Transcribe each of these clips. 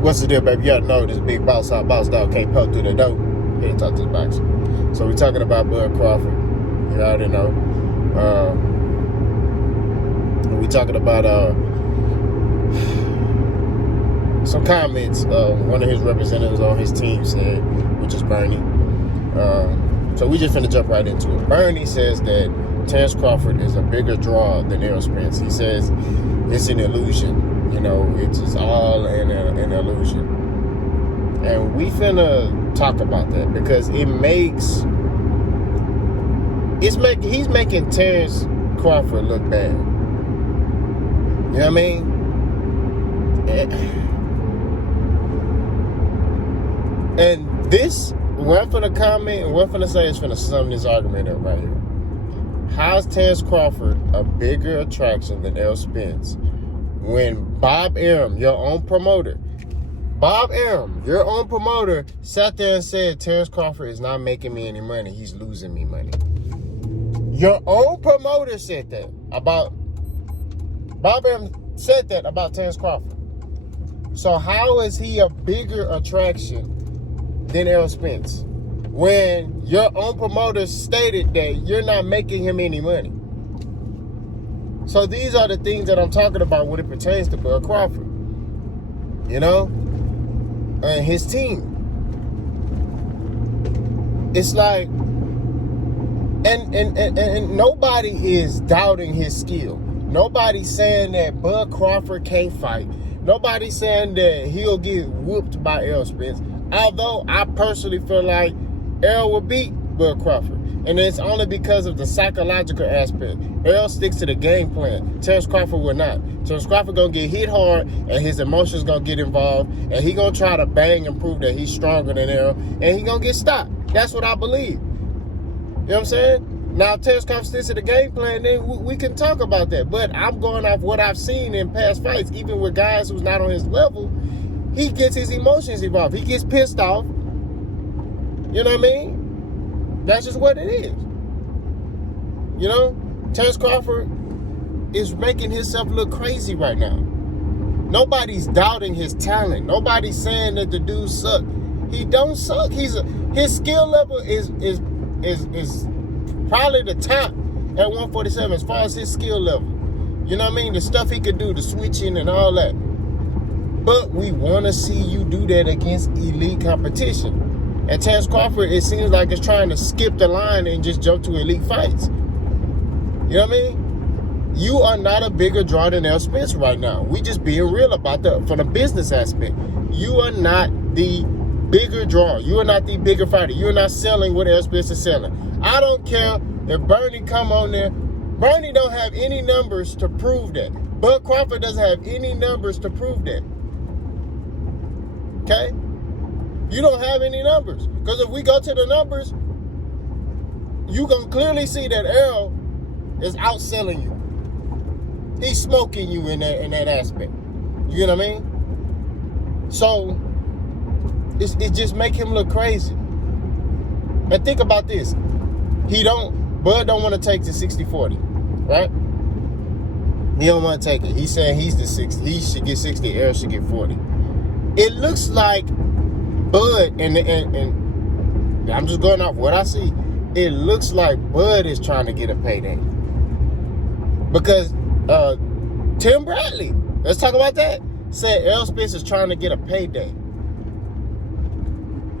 What's the deal, baby? You gotta know this big boss dog can't poke through the door. Here to talk to the box. So we're talking about Bud Crawford. You already know. We're talking about some comments one of his representatives on his team said, which is Bernie. So we just finna jump right into it. Bernie says that Terence Crawford is a bigger draw than Errol Spence. He says it's an illusion. You know, it's all an illusion. And we finna talk about that because he's making Terence Crawford look bad. You know what I mean? And this, what I'm finna comment and what I'm finna say is finna sum this argument up right here. How's Terence Crawford a bigger attraction than Errol Spence when Bob Arum, your own promoter, sat there and said Terence Crawford is not making me any money, he's losing me money? Your own promoter said that about Bob Arum said that about Terence Crawford. So how is he a bigger attraction than Errol Spence when your own promoter stated that you're not making him any money? So these are the things that I'm talking about when it pertains to Bud Crawford. You know? And his team. It's like, and nobody is doubting his skill. Nobody's saying that Bud Crawford can't fight. Nobody's saying that he'll get whooped by Errol Spence. Although I personally feel like Errol will beat Bud Crawford. And it's only because of the psychological aspect. Errol sticks to the game plan. Terence Crawford will not. Terence Crawford gonna get hit hard and his emotions gonna get involved. And he gonna try to bang and prove that he's stronger than Errol. And he gonna get stopped. That's what I believe. You know what I'm saying? Now, if Terence Crawford sticks to the game plan, then we can talk about that. But I'm going off what I've seen in past fights, even with guys who's not on his level. He gets his emotions involved. He gets pissed off. You know what I mean? That's just what it is. You know? Terence Crawford is making himself look crazy right now. Nobody's doubting his talent. Nobody's saying that the dude suck. He don't suck. His skill level is probably the top at 147 as far as his skill level. You know what I mean? The stuff he could do, the switching and all that. But we want to see you do that against elite competition. And Terence Crawford, it seems like it's trying to skip the line and just jump to elite fights. You know what I mean? You are not a bigger draw than Errol Spence right now. We just being real about that from the business aspect. You are not the bigger draw. You are not the bigger fighter. You are not selling what Errol Spence is selling. I don't care if Bernie come on there. Bernie don't have any numbers to prove that. Bud Crawford doesn't have any numbers to prove that. Okay? You don't have any numbers. Because if we go to the numbers, you can clearly see that Errol is outselling you. He's smoking you in that aspect. You know what I mean? So, it just make him look crazy. And think about this. Bud don't want to take the 60-40, right? He don't want to take it. He's saying he's the 60. He should get 60, Errol should get 40. It looks like Bud, and I'm just going off what I see, it looks like Bud is trying to get a payday. Because Tim Bradley, let's talk about that, said Errol Spence is trying to get a payday.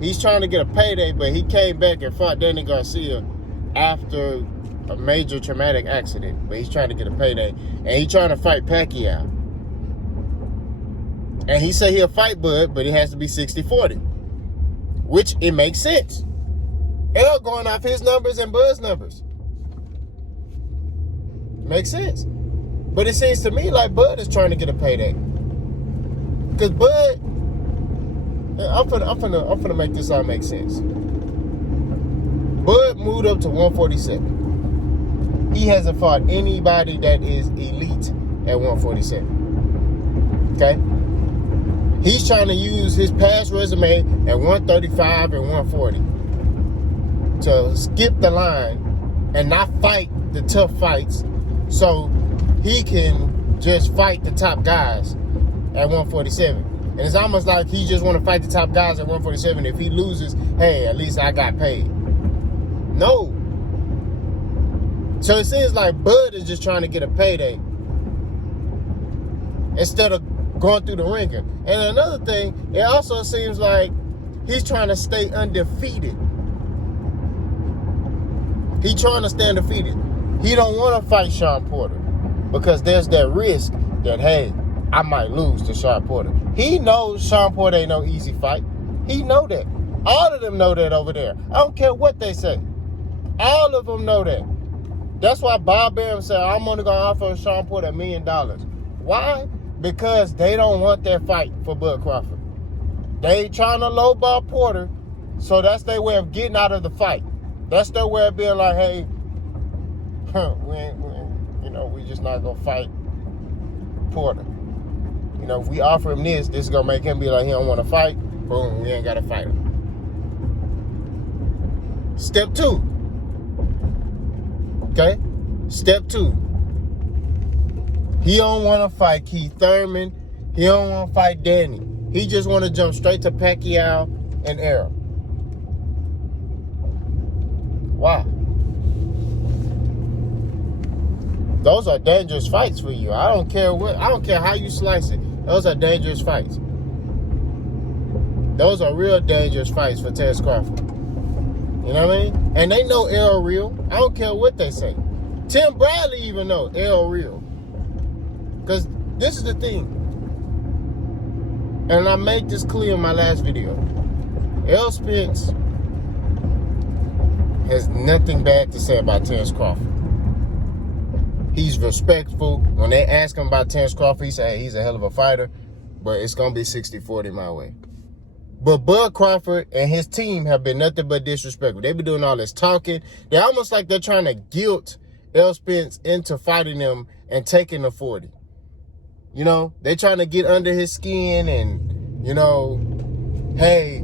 He's trying to get a payday, but he came back and fought Danny Garcia after a major traumatic accident. But he's trying to get a payday. And he's trying to fight Pacquiao. And he said he'll fight Bud, but it has to be 60-40. Which, it makes sense. Errol going off his numbers and Bud's numbers. Makes sense. But it seems to me like Bud is trying to get a payday. Because Bud, I'm finna make this all make sense. Bud moved up to 147. He hasn't fought anybody that is elite at 147. Okay? He's trying to use his past resume at 135 and 140 to skip the line and not fight the tough fights so he can just fight the top guys at 147. And it's almost like he just want to fight the top guys at 147. If he loses, hey, at least I got paid. No. So it seems like Bud is just trying to get a payday instead of going through the ringer. And another thing, it also seems like he's trying to stay undefeated. He's trying to stay undefeated. He don't want to fight Sean Porter because there's that risk that, hey, I might lose to Sean Porter. He knows Sean Porter ain't no easy fight. He know that. All of them know that over there. I don't care what they say. All of them know that. That's why Bob Arum said, I'm only going to offer Sean Porter $1 million. Why? Because they don't want that fight for Bud Crawford. They trying to lowball Porter, so that's their way of getting out of the fight. That's their way of being like, hey, we just not going to fight Porter. If we offer him this is going to make him be like, he don't want to fight. Boom, we ain't got to fight him. Step 2. Okay? Step 2. He don't want to fight Keith Thurman. He don't want to fight Danny. He just want to jump straight to Pacquiao and Errol. Why? Those are dangerous fights for you. I don't care how you slice it. Those are dangerous fights. Those are real dangerous fights for Terence Crawford. You know what I mean? And they know Errol real. I don't care what they say. Tim Bradley even know Errol real. Because this is the thing. And I made this clear in my last video. Errol Spence has nothing bad to say about Terence Crawford. He's respectful. When they ask him about Terence Crawford, he say, hey, he's a hell of a fighter, but it's going to be 60-40 my way. But Bud Crawford and his team have been nothing but disrespectful. They've been doing all this talking. They're almost like they're trying to guilt Errol Spence into fighting them and taking the 40. They're trying to get under his skin and, hey,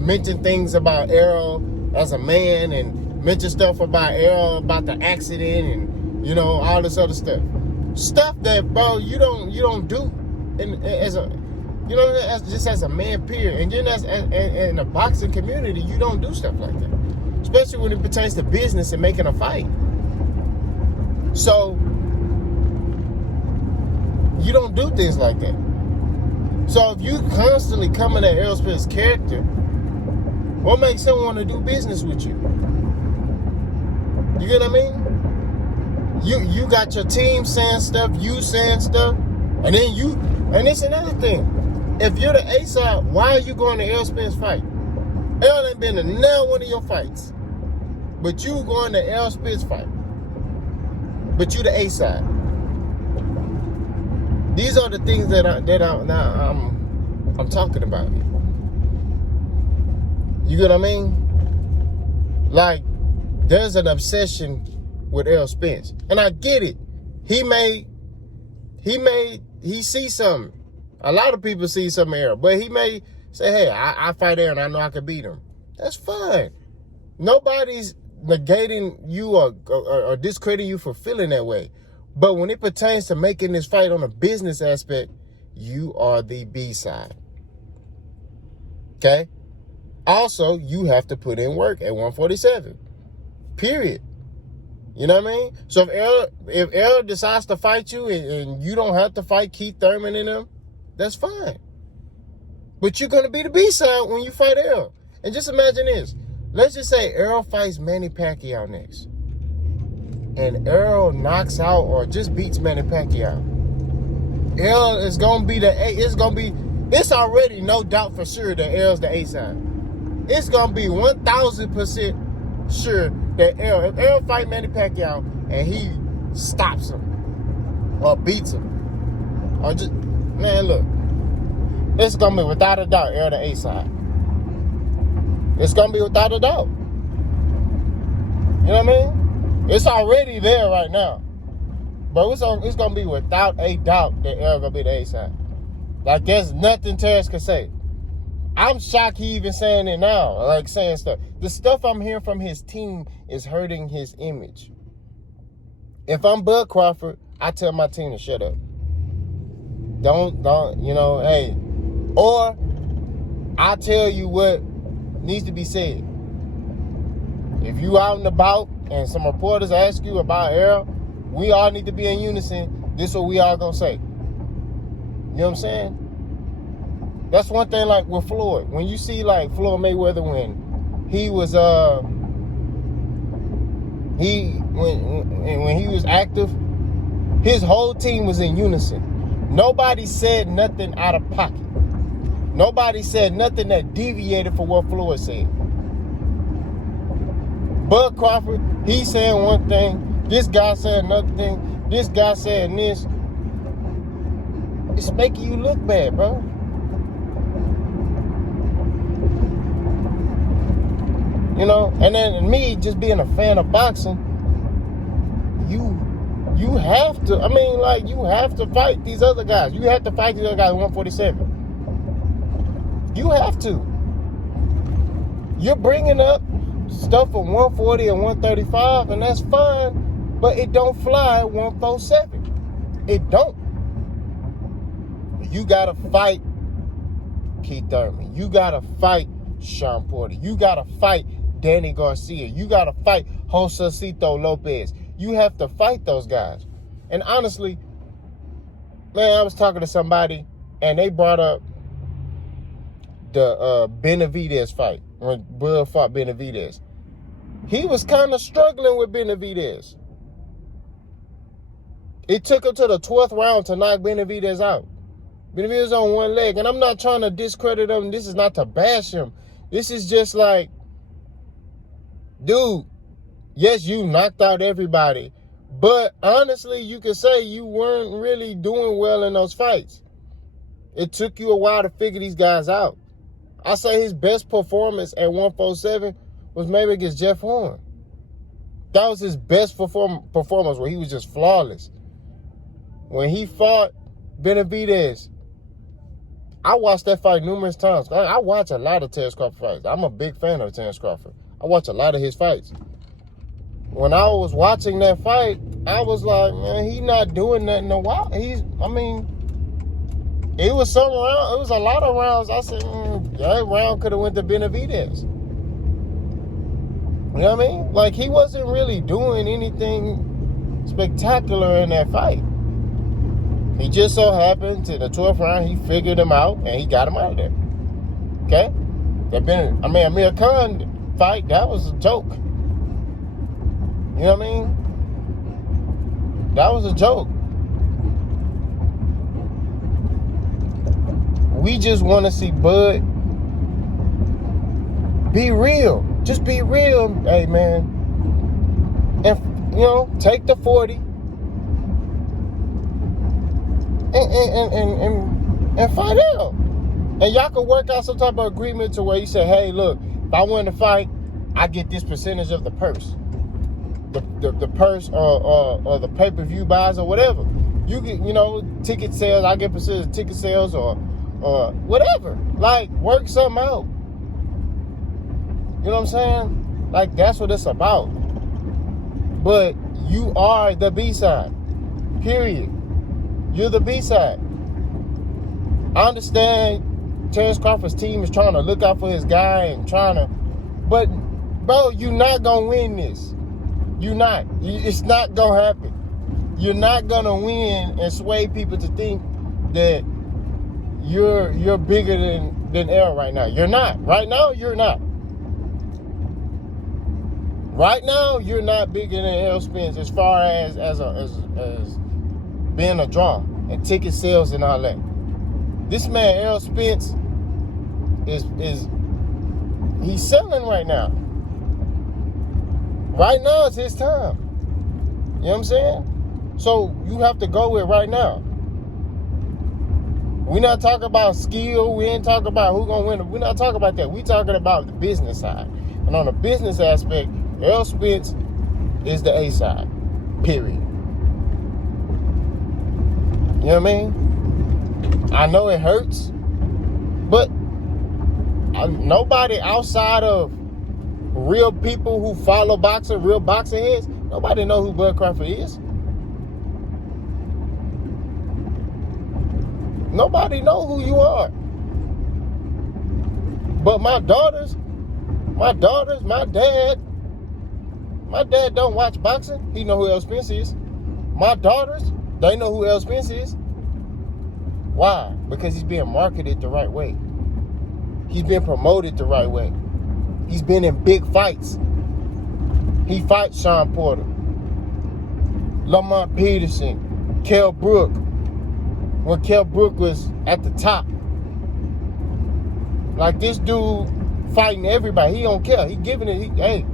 mention things about Errol as a man and mention stuff about Errol, about the accident and, all this other stuff. Stuff that, bro, you don't do as a man, period. And then as in the boxing community, you don't do stuff like that. Especially when it pertains to business and making a fight. So, you don't do things like that. So if you constantly coming at Errol Spence's character, what makes him want to do business with you? You get what I mean? You got your team saying stuff, you saying stuff, and it's another thing. If you're the A side, why are you going to Errol Spence's fight? Errol ain't been in now one of your fights. But you going to Errol Spence's fight. But you the A side. These are the things that I'm talking about. You get what I mean? Like, there's an obsession with Errol Spence. And I get it. He sees something. A lot of people see something in Errol. But he may say, hey, I fight Errol and I know I can beat him. That's fine. Nobody's negating you or discrediting you for feeling that way. But when it pertains to making this fight on a business aspect, you are the B side. Okay? Also, you have to put in work at 147. Period. You know what I mean? So if Errol decides to fight you and you don't have to fight Keith Thurman in him, that's fine. But you're going to be the B side when you fight Errol. And just imagine this. Let's just say Errol fights Manny Pacquiao next. And Errol knocks out or just beats Manny Pacquiao. Errol is going to be it's already no doubt for sure that Errol's the A side. It's going to be 1,000% sure that if Errol fight Manny Pacquiao and he stops him or beats him, or just, man, look, it's going to be without a doubt Errol the A side. It's going to be without a doubt. You know what I mean? It's already there right now. But it's going to be without a doubt that Errol going to be the A side. Like, there's nothing Terrence can say. I'm shocked he even saying it now, like saying stuff. The stuff I'm hearing from his team is hurting his image. If I'm Bud Crawford, I tell my team to shut up. Don't, hey. Or I tell you what needs to be said. If you out and about and some reporters ask you about Errol, we all need to be in unison. This is what we all gonna say. You know what I'm saying? That's one thing like with Floyd. When you see like Floyd Mayweather when he was when he was active, his whole team was in unison. Nobody said nothing out of pocket. Nobody said nothing that deviated from what Floyd said. Bud Crawford, he saying one thing, this guy saying another thing, this guy saying this. It's making you look bad, bro. You know, and then me just being a fan of boxing, you have to, you have to fight these other guys. You have to fight these other guys at 147. You have to. You're bringing up stuff from 140 and 135, and that's fine, but it don't fly at 147. It don't. You gotta fight Keith Thurman. You gotta fight Sean Porter. You gotta fight Danny Garcia. You gotta fight Josecito Lopez. You have to fight those guys. And honestly, man, I was talking to somebody, and they brought up the Benavidez fight, when Bud fought Benavidez. He was kind of struggling with Benavidez. It took him to the 12th round to knock Benavidez out. Benavidez on one leg, and I'm not trying to discredit him. This is not to bash him. This is just like, dude, yes, you knocked out everybody, but honestly, you could say you weren't really doing well in those fights. It took you a while to figure these guys out. I say his best performance at 147 was maybe against Jeff Horn. That was his best performance where he was just flawless. When he fought Benavidez, I watched that fight numerous times. I watch a lot of Terence Crawford fights. I'm a big fan of Terence Crawford. I watch a lot of his fights. When I was watching that fight, I was like, man, he not doing nothing in a while. It was some round. It was a lot of rounds. I said, that round could have went to Benavidez. You know what I mean? Like, he wasn't really doing anything spectacular in that fight. He just so happened to the 12th round, he figured him out, and he got him out of there. Okay? Amir Khan fight, that was a joke. You know what I mean? That was a joke. We just want to see Bud be real. Just be real, hey, man. And, take the 40 and fight out. And y'all can work out some type of agreement to where you say, hey, look, if I win the fight, I get this percentage of the purse. The purse or the pay-per-view buys or whatever. You get, ticket sales, I get percentage of ticket sales or whatever. Like, work something out. You know what I'm saying? Like, that's what it's about. But you are the B-side. Period. You're the B-side. I understand Terence Crawford's team is trying to look out for his guy and but, bro, you're not going to win this. You're not. It's not going to happen. You're not going to win and sway people to think that you're bigger than Errol right now. You're not. Right now, you're not. Right now, you're not bigger than Errol Spence as far as being a draw and ticket sales and all that. This man, Errol Spence, is he's selling right now. Right now is his time. You know what I'm saying? So you have to go with right now. We're not talking about skill. We ain't talking about who's going to win. We're not talking about that. We're talking about the business side. And on the business aspect, Errol Spence is the A side. Period. You know what I mean? I know it hurts, but nobody outside of real people who follow boxing, real boxing heads, nobody know who Bud Crawford is. Nobody know who you are. But my daughters, my dad don't watch boxing. He know who Errol Spence is. My daughters, they know who Errol Spence is. Why? Because he's being marketed the right way. He's been promoted the right way. He's been in big fights. He fights Sean Porter, Lamont Peterson, Kell Brook. When Kell Brook was at the top. Like, this dude fighting everybody. He don't care. He giving it. Hey.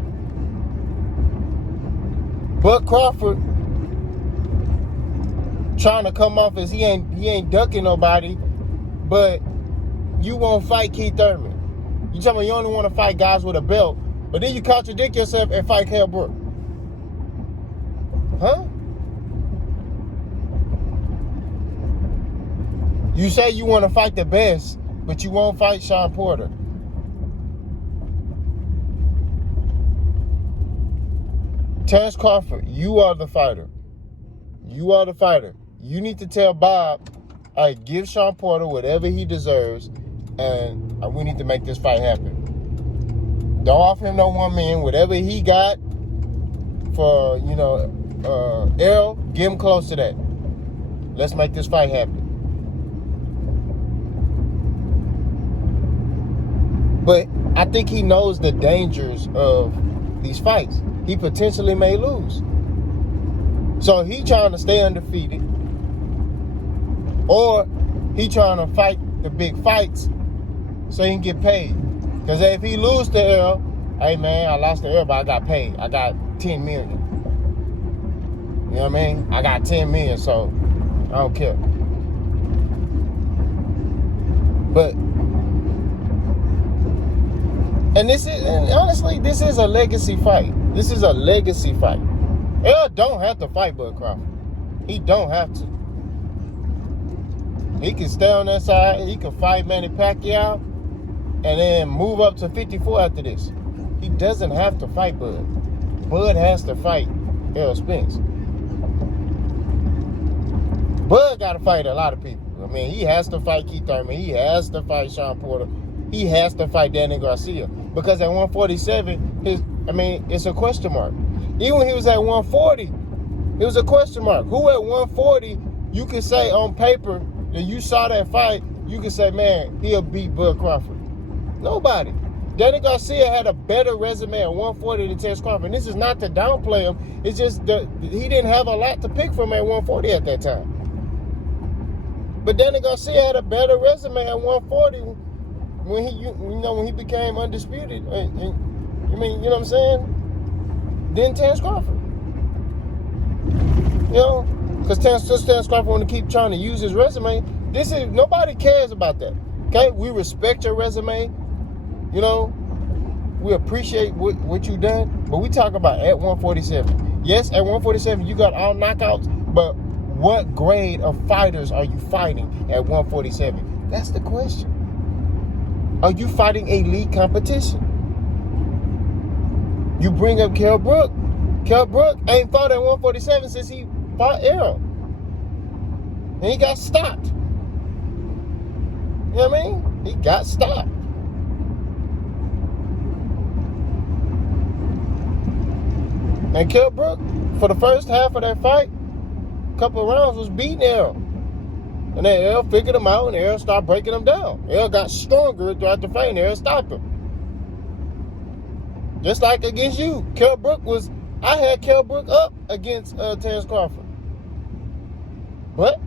Bud Crawford trying to come off as he ain't ducking nobody, but you won't fight Keith Thurman. You tell me you only want to fight guys with a belt, but then you contradict yourself and fight Kell Brook. Huh? You say you want to fight the best, but you won't fight Sean Porter. Terrence Crawford, you are the fighter. You are the fighter. You need to tell Bob, all right, give Sean Porter whatever he deserves, and we need to make this fight happen. Don't offer him no $1 million. Whatever he got for, Errol, give him close to that. Let's make this fight happen. But I think he knows the dangers of these fights. He potentially may lose. So he trying to stay undefeated. Or he trying to fight the big fights so he can get paid. Because if he lose to Errol, hey man, I lost to Errol, but I got paid. I got $10 million. You know what I mean? I got $10 million, so I don't care. But honestly, this is a legacy fight. This is a legacy fight. Errol don't have to fight Bud Crawford. He don't have to. He can stay on that side. He can fight Manny Pacquiao and then move up to 54 after this. He doesn't have to fight Bud. Bud has to fight Errol Spence. Bud got to fight a lot of people. I mean, he has to fight Keith Thurman. He has to fight Sean Porter. He has to fight Danny Garcia. Because at 147, it's a question mark. Even when he was at 140, it was a question mark. Who at 140, you can say on paper, that you saw that fight, you can say, man, he'll beat Bud Crawford. Nobody. Danny Garcia had a better resume at 140 than Terence Crawford. And this is not to downplay him. It's just that he didn't have a lot to pick from at 140 at that time. But Danny Garcia had a better resume at 140 when he became undisputed. You know what I'm saying? Than Terence Crawford. Because Terence Crawford want to keep trying to use his resume. Nobody cares about that. Okay? We respect your resume. We appreciate what you done. But we talk about at 147. Yes, at 147 you got all knockouts, but what grade of fighters are you fighting at 147? That's the question. Are you fighting elite competition? You bring up Kell Brook. Kell Brook ain't fought at 147 since he fought Errol. And he got stopped. You know what I mean? He got stopped. And Kell Brook, for the first half of that fight, a couple of rounds, was beating Errol. And then Errol figured him out, and Errol started breaking him down. Errol got stronger throughout the fight, and Errol stopped him. Just like against you. I had Kell Brook up against Terrence Crawford. But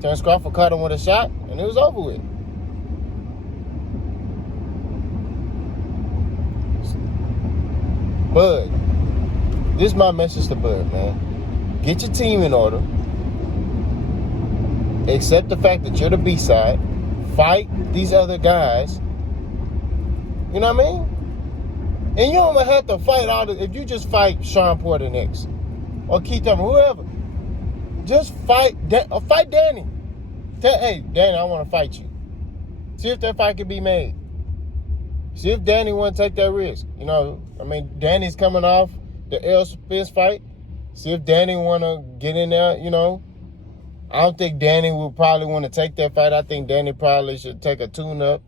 Terrence Crawford caught him with a shot, and it was over with. Bud, this is my message to Bud, man. Get your team in order. Accept the fact that you're the B-side. Fight these other guys. You know what I mean? And you don't have to fight if you just fight Sean Porter next. Or Keith Thurman, whoever. Just fight Danny. Hey, Danny, I want to fight you. See if that fight can be made. See if Danny want to take that risk. Danny's coming off the Errol Spence fight. See if Danny want to get in there, I don't think Danny would probably want to take that fight. I think Danny probably should take a tune-up,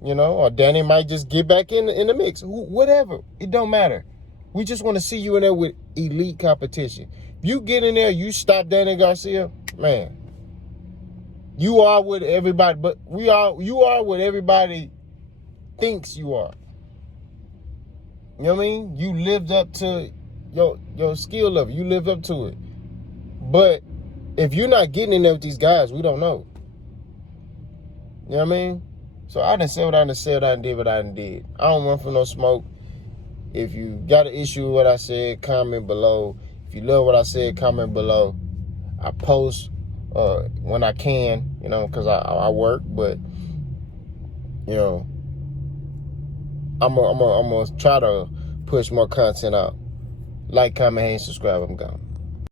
or Danny might just get back in the mix. Whatever. It don't matter. We just want to see you in there with elite competition. If you get in there, you stop Danny Garcia, man, you are what everybody, you are what everybody thinks you are. You know what I mean? You lived up to your skill level. You lived up to it. But if you're not getting in there with these guys, we don't know. You know what I mean? So I done said what I done said, I done did what I done did. I don't run from no smoke. If you got an issue with what I said, comment below. If you love what I said, comment below. I post when I can, because I work, but I'm gonna try to push more content out. Like, comment, and subscribe. I'm gone.